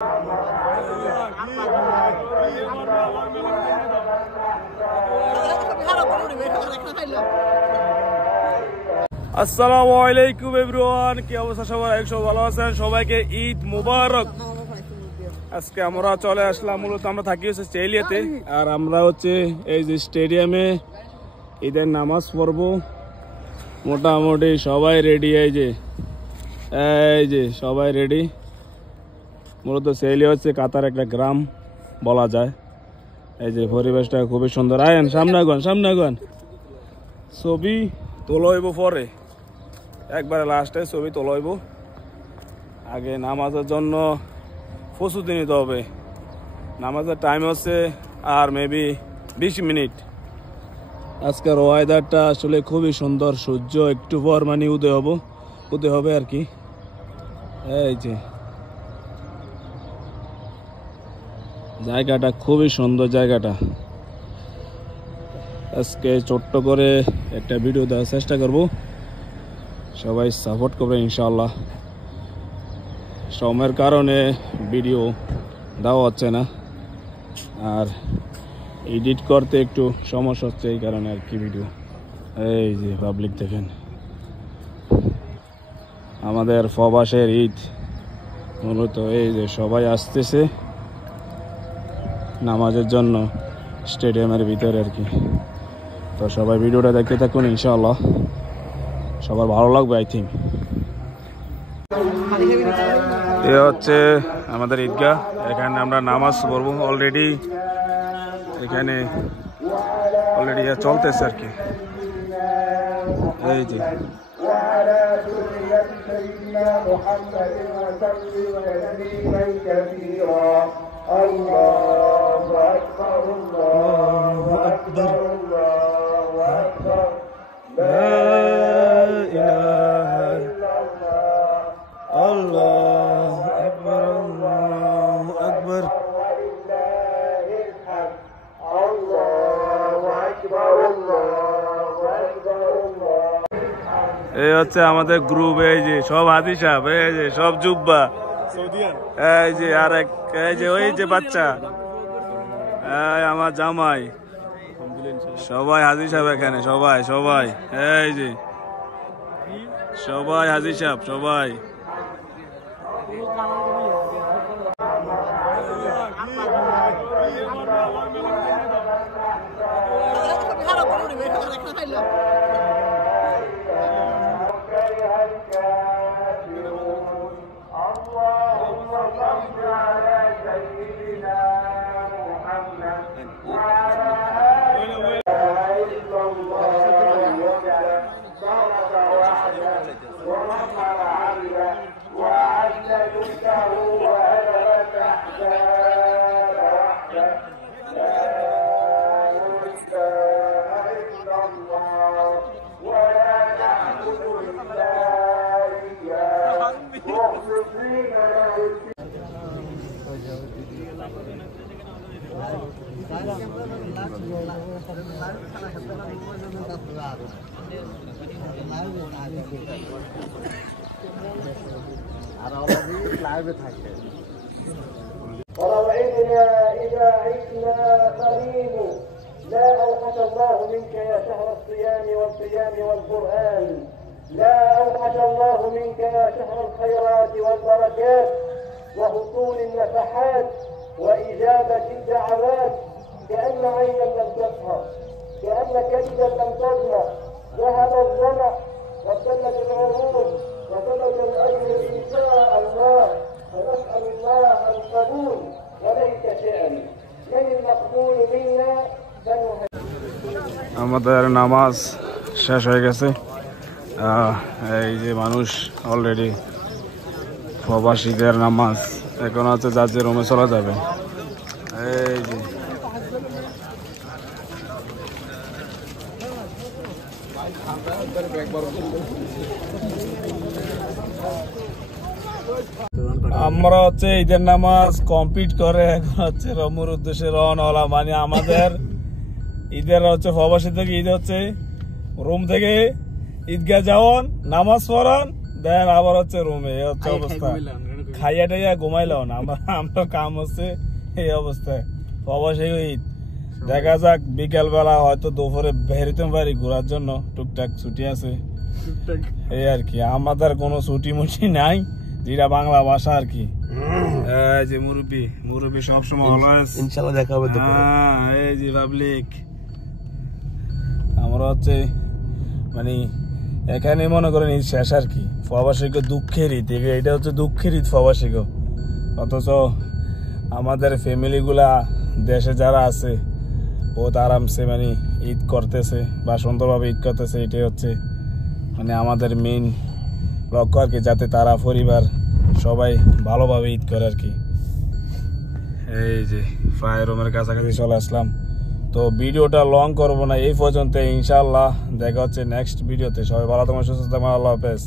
আসসালামু আলাইকুম এভরিওয়ান, কি অবস্থা সবার? সবাই ভালো আছেন? সবাইকে ঈদ মুবারক। আজকে আমরা চলে আসলাম, মূলত আমরা থাকি হচ্ছে চেলিয়াতে, আর আমরা হচ্ছে এই যে স্টেডিয়ামে ঈদের নামাজ পড়বো। মোটামুটি সবাই রেডি, এই যে সবাই রেডি। মূলত চেলিয়া হচ্ছে কাতার একটা গ্রাম বলা যায়। এই যে পরিবেশটা খুবই সুন্দর। আয়েন সামনে গন ছবি তোলাইব, পরে একবারে লাস্টে ছবি তোলাইব। আগে নামাজের জন্য প্রস্তুতি নিতে হবে। নামাজের টাইম হচ্ছে আর মেবি 20 মিনিট। আজকের ওয়েদারটা আসলে খুবই সুন্দর। সূর্য একটু পর মানে উদয় হবে আর কি। এই যে জায়গাটা খুবই সুন্দর জায়গাটা। আজকে ছোট্ট করে একটা ভিডিও দেওয়ার চেষ্টা করব, সবাই সাপোর্ট করবে ইনশাআল্লাহ। সময়ের কারণে ভিডিও দেওয়া হচ্ছে না, আর এডিট করতে একটু সমস্যা হচ্ছে, এই কারণে আর কি ভিডিও। এই যে পাবলিক দেখেন, আমাদের প্রবাসের ঈদ মূলত এই যে সবাই আসতেছে নামাজের জন্য স্টেডিয়ামের ভিতরে আর কি। তো সবাই ভিডিওটা দেখতে থাকুন, ইনশাআল্লাহ সবার ভালো লাগবে আই থিঙ্ক। এ হচ্ছে আমাদের ঈদগাহ, এখানে আমরা নামাজ পড়বো। অলরেডি এখানে চলতেছে আর কি। এই যে এই হচ্ছে আমাদের গ্রুপ। এই যে সব হাজি সাহেব, এই যে সব জুব্বা, এই যে আরেক, এই যে ওই যে বাচ্চা, আমার জামাই, সবাই হাজি সাহেব এখানে, সবাই এই যে সবাই হাজি সাহেব, সবাই। وموعدنا إذا عشنا قريب لا أوحش الله منك يا شهر الصيام والقيام والقرآن، لا أوحش الله منك يا شهر الخيرات والبركات وحصول النفحات وإجابة الدعوات. كأن عينا لم تسهر، كأن كبدا لم تظمأ، ذهب الظمأ وابتلت العروق وثبت الأجر إن شاء الله. فنسأل الله القبول وليس شعر من المقبول منا আমাদের নামাজ শেষ হয়ে গেছে। এই যে মানুষ অলরেডি, প্রবাসীদের নামাজ এখন হচ্ছে যার যে রুমে চলে যাবে। এই যে আমরা হচ্ছে ঈদের নামাজ কমপ্লিট করে এখন হচ্ছে রমুর উদ্দেশ্যে রওনা হলাম। মানে আমাদের ঈদের হচ্ছে প্রবাসী থেকে ঈদ হচ্ছে রুম থেকে ঈদগাহ যাওয়ান, নামাজ পড়ান, দেন আবার হচ্ছে রুমে, হচ্ছে অবস্থা। খাইয়া টাইয়া ঘুমাইলাম না, আমরা কাম হচ্ছে এই অবস্থায়। অবশ্যই ঈদ দেখা যাক, বিকাল বেলা হয়তো দুপুরে বেরোতে পারি ঘোরার জন্য, টুকটাক ছুটি আছে এই আর কি। আমাদের কোনো ছুটি মুটি নাই, যেটা বাংলা ভাষা আর কি। এই যে মুরব্বী সবসময় অলওয়েজ ইনশাআল্লাহ দেখা হবে তো। এই যে পাবলিক, আমরা হচ্ছে মানে এখানে মনে করেন ঈদ শেষ আর কি। প্রবাসীক দুঃখের ঈদ, এটা হচ্ছে দুঃখের ঈদ প্রবাসীক। অথচ আমাদের ফ্যামিলি গুলা দেশে যারা আছে বহুত আরামসে মানে ঈদ করতেছে বা সুন্দরভাবে ঈদ করতেছে। এটাই হচ্ছে মানে আমাদের মেইন লক্ষ্য আর কি, যাতে তারা পরিবার সবাই ভালোভাবে ঈদ করে আর কি। এই যে ফায়ার রুমের কাছাকাছি চলে আসলাম, তো ভিডিওটা লং করবো না, এই পর্যন্ত। ইনশাআল্লাহ দেখা হচ্ছে নেক্সট ভিডিওতে। সবাই ভালো থাকুন, সুস্থ থাকুন, আল্লাহ হাফেজ।